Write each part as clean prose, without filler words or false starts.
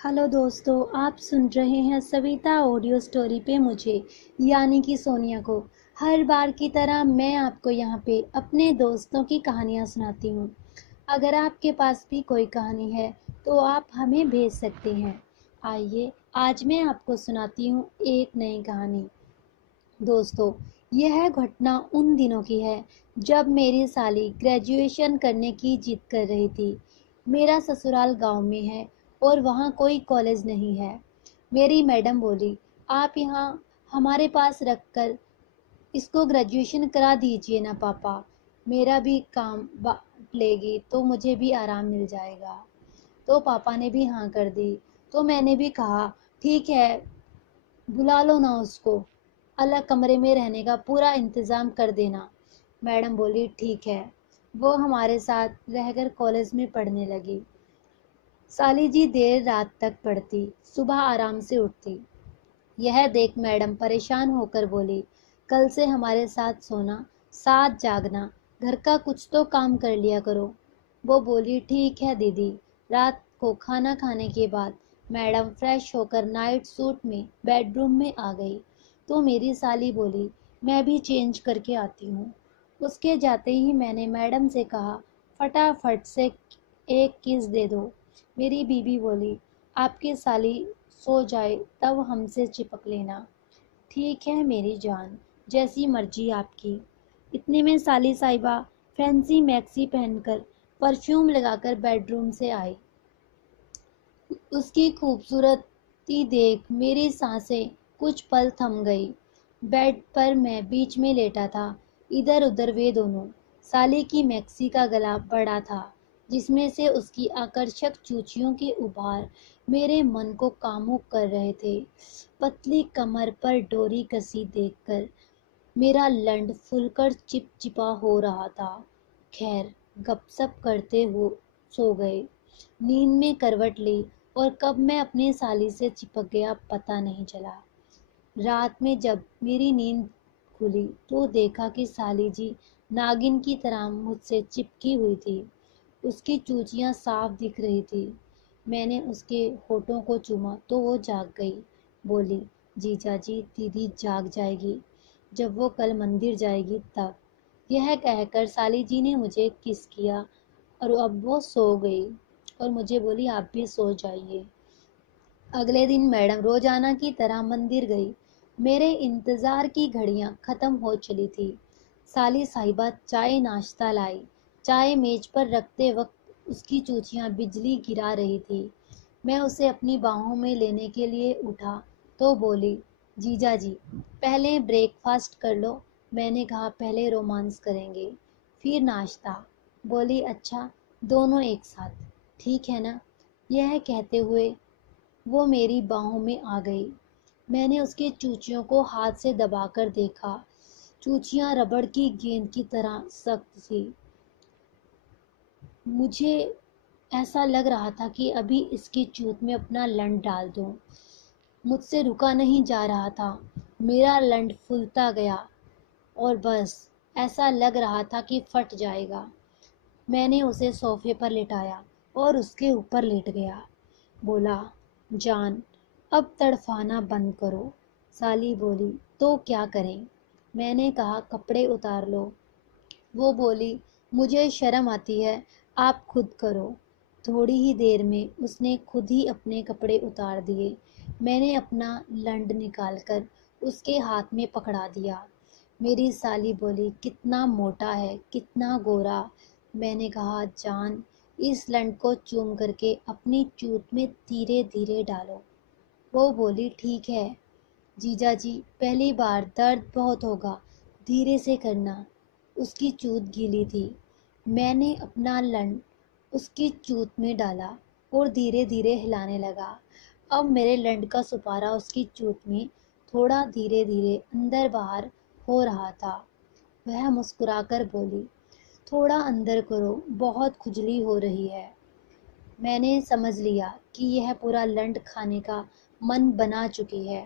Hello दोस्तों, आप सुन रहे हैं सविता ऑडियो स्टोरी पे मुझे यानी कि सोनिया को। हर बार की तरह मैं आपको यहाँ पे अपने दोस्तों की कहानियाँ सुनाती हूँ। अगर आपके पास भी कोई कहानी है तो आप हमें भेज सकते हैं। आइए आज मैं आपको सुनाती हूँ एक नई कहानी। दोस्तों, यह घटना उन दिनों की है जब मेरी साली ग्रेजुएशन करने की जिद कर रही थी। मेरा ससुराल गांव में है और वहाँ कोई कॉलेज नहीं है। मेरी मैडम बोली, आप यहाँ हमारे पास रखकर इसको ग्रेजुएशन करा दीजिए ना पापा। मेरा भी काम बांट लेगी तो मुझे भी आराम मिल जाएगा। तो पापा ने भी हाँ कर दी। तो मैंने भी कहा, ठीक है, बुला लो ना उसको, अलग कमरे में रहने का पूरा इंतज़ाम कर देना। मैडम बोली, ठीक है। वो हमारे साथ रहकर कॉलेज में पढ़ने लगी। साली जी देर रात तक पढ़ती, सुबह आराम से उठती। यह देख मैडम परेशान होकर बोली, कल से हमारे साथ सोना, साथ जागना, घर का कुछ तो काम कर लिया करो। वो बोली, ठीक है दीदी। रात को खाना खाने के बाद मैडम फ्रेश होकर नाइट सूट में बेडरूम में आ गई तो मेरी साली बोली, मैं भी चेंज करके आती हूँ। उसके जाते ही मैंने मैडम से कहा, फटाफट से एक किस दे दो। मेरी बीबी बोली, आपकी साली सो जाए तब हमसे चिपक लेना। ठीक है मेरी जान, जैसी मर्जी आपकी। इतने में साली साहिबा फैंसी मैक्सी पहनकर परफ्यूम लगाकर बेडरूम से आई। उसकी खूबसूरती देख मेरी सांसें कुछ पल थम गई। बेड पर मैं बीच में लेटा था, इधर उधर वे दोनों। साली की मैक्सी का गला बड़ा था, जिसमें से उसकी आकर्षक चूचियों के उभार मेरे मन को कामुक कर रहे थे। पतली कमर पर डोरी कसी देखकर मेरा लंड फुलकर चिपचिपा हो रहा था। खैर, गपसप करते हो सो गए। नींद में करवट ली और कब मैं अपनी साली से चिपक गया पता नहीं चला। रात में जब मेरी नींद खुली तो देखा कि साली जी नागिन की तरह मुझसे चिपकी हुई थी। उसकी चूचियां साफ दिख रही थी। मैंने उसके होठों को चूमा तो वो जाग गई। बोली, जीजा जी, दीदी जाग जाएगी जब वो कल मंदिर जाएगी तब। यह कहकर साली जी ने मुझे किस किया और अब वो सो गई और मुझे बोली, आप भी सो जाइए। अगले दिन मैडम रोजाना की तरह मंदिर गई। मेरे इंतजार की घड़ियां खत्म हो चली थी। साली साहिबा चाय नाश्ता लाई। चाय मेज पर रखते वक्त उसकी चूचियां बिजली गिरा रही थी। मैं उसे अपनी बाहों में लेने के लिए उठा तो बोली, जीजा जी, पहले ब्रेकफास्ट कर लो। मैंने कहा, पहले रोमांस करेंगे फिर नाश्ता। बोली, अच्छा, दोनों एक साथ, ठीक है ना। यह कहते हुए वो मेरी बाहों में आ गई। मैंने उसके चूचियों को हाथ से दबाकर देखा। चूचियां रबड़ की गेंद की तरह सख्त थी। मुझे ऐसा लग रहा था कि अभी इसकी चूत में अपना लंड डाल दूं। मुझसे रुका नहीं जा रहा था। मेरा लंड फूलता गया और बस ऐसा लग रहा था कि फट जाएगा। मैंने उसे सोफे पर लिटाया और उसके ऊपर लेट गया। बोला, जान, अब तड़फाना बंद करो। साली बोली, तो क्या करें। मैंने कहा, कपड़े उतार लो। वो बोली, मुझे शर्म आती है, आप खुद करो। थोड़ी ही देर में उसने खुद ही अपने कपड़े उतार दिए। मैंने अपना लंड निकालकर उसके हाथ में पकड़ा दिया। मेरी साली बोली, कितना मोटा है, कितना गोरा। मैंने कहा, जान, इस लंड को चूम करके अपनी चूत में धीरे धीरे डालो। वो बोली, ठीक है जीजा जी, पहली बार दर्द बहुत होगा, धीरे से करना। उसकी चूत गीली थी। मैंने अपना लंड उसकी चूत में डाला और धीरे धीरे हिलाने लगा। अब मेरे लंड का सुपारा उसकी चूत में थोड़ा धीरे धीरे अंदर बाहर हो रहा था। वह मुस्कुराकर बोली, थोड़ा अंदर करो, बहुत खुजली हो रही है। मैंने समझ लिया कि यह पूरा लंड खाने का मन बना चुकी है।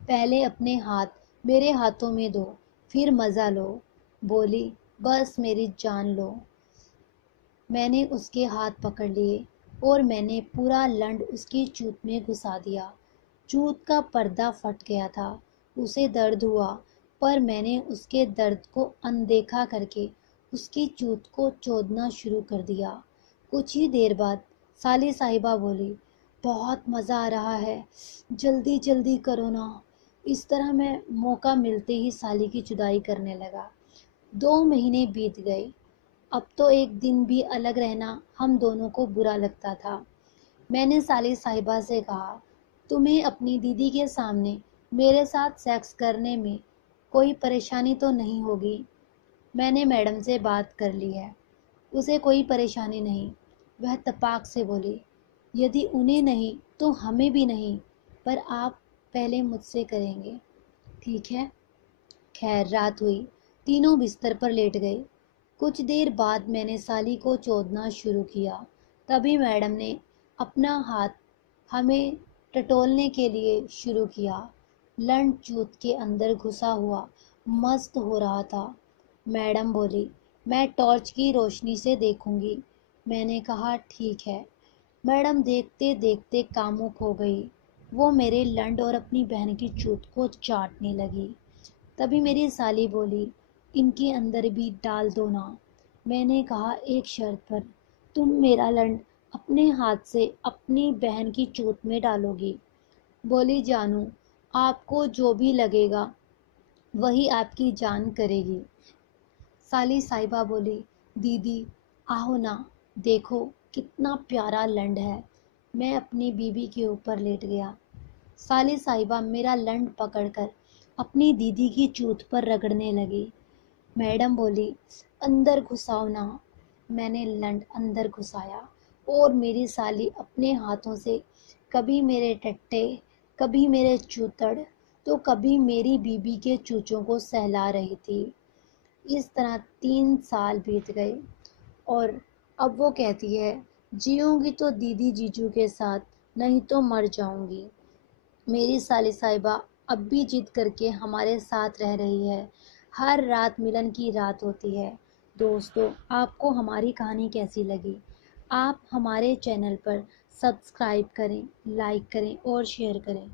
पहले अपने हाथ मेरे हाथों में दो, फिर मज़ा लो। बोली, बस मेरी जान लो। मैंने उसके हाथ पकड़ लिए اور میں نے پورا لنڈ اس کی چوت میں گھسا دیا۔ چوت کا پردہ پھٹ گیا تھا، اسے درد ہوا، پر میں نے اس کے درد کو اندیکھا کر کے اس کی چوت کو چودنا شروع کر دیا۔ کچھ ہی دیر بعد سالی صاحبہ بولی، بہت مزہ آ رہا ہے، جلدی جلدی کرو نا۔ اس طرح میں موقع ملتے ہی سالی کی جدائی کرنے لگا۔ 2 مہینے بیت گئے۔ اب تو ایک دن بھی الگ رہنا ہم دونوں کو برا لگتا تھا۔ میں نے سالی صاحبہ سے کہا، تمہیں اپنی دیدی کے سامنے میرے ساتھ سیکس کرنے میں کوئی پریشانی تو نہیں ہوگی؟ میں نے میڈم سے بات کر لی ہے، اسے کوئی پریشانی نہیں۔ وہ اتفاق سے بولی، یدی انہیں نہیں تو ہمیں بھی نہیں، پر آپ پہلے مجھ سے کریں گے، ٹھیک ہے؟ خیر رات ہوئی، تینوں بستر پر لیٹ گئے۔ کچھ دیر بعد میں نے سالی کو چودنا شروع کیا، تبھی میڈم نے اپنا ہاتھ ہمیں ٹٹولنے کے لیے شروع کیا۔ لنڈ چوت کے اندر گھسا ہوا مست ہو رہا تھا۔ میڈم بولی، میں ٹارچ کی روشنی سے دیکھوں گی۔ میں نے کہا ٹھیک ہے۔ میڈم دیکھتے دیکھتے کامک ہو گئی، وہ میرے لنڈ اور اپنی بہن کی چوت کو چاٹنے لگی۔ تبھی میری سالی بولی، ان کے اندر بھی ڈال دو نا۔ میں نے کہا ایک شرط پر، تم میرا لنڈ اپنے ہاتھ سے اپنی بہن کی چوت میں ڈالو گی۔ بولی، جانو آپ کو جو بھی لگے گا وہی آپ کی جان کرے گی۔ سالی صاحبہ بولی، دیدی آؤ نا، دیکھو کتنا پیارا لنڈ ہے۔ میں اپنی بیوی کے اوپر لیٹ گیا۔ سالی صاحبہ میرا لنڈ پکڑ کر اپنی دیدی کی چوت پر رگڑنے لگی۔ میڈم بولی، اندر گھساؤ نا۔ میں نے لنڈ اندر گھسایا اور میری سالی اپنے ہاتھوں سے کبھی میرے ٹٹے، کبھی میرے چوتڑ، تو کبھی میری بیوی کے چوچوں کو سہلا رہی تھی۔ اس طرح 3 سال بیت گئے اور اب وہ کہتی ہے، جیوں گی تو دیدی جیجو کے ساتھ، نہیں تو مر جاؤں گی۔ میری سالی صاحبہ اب بھی ضد کر کے ہمارے ساتھ رہ رہی ہے۔ ہر رات ملن کی رات ہوتی ہے۔ دوستو، آپ کو ہماری کہانی کیسی لگی؟ آپ ہمارے چینل پر سبسکرائب کریں، لائک کریں اور شیئر کریں۔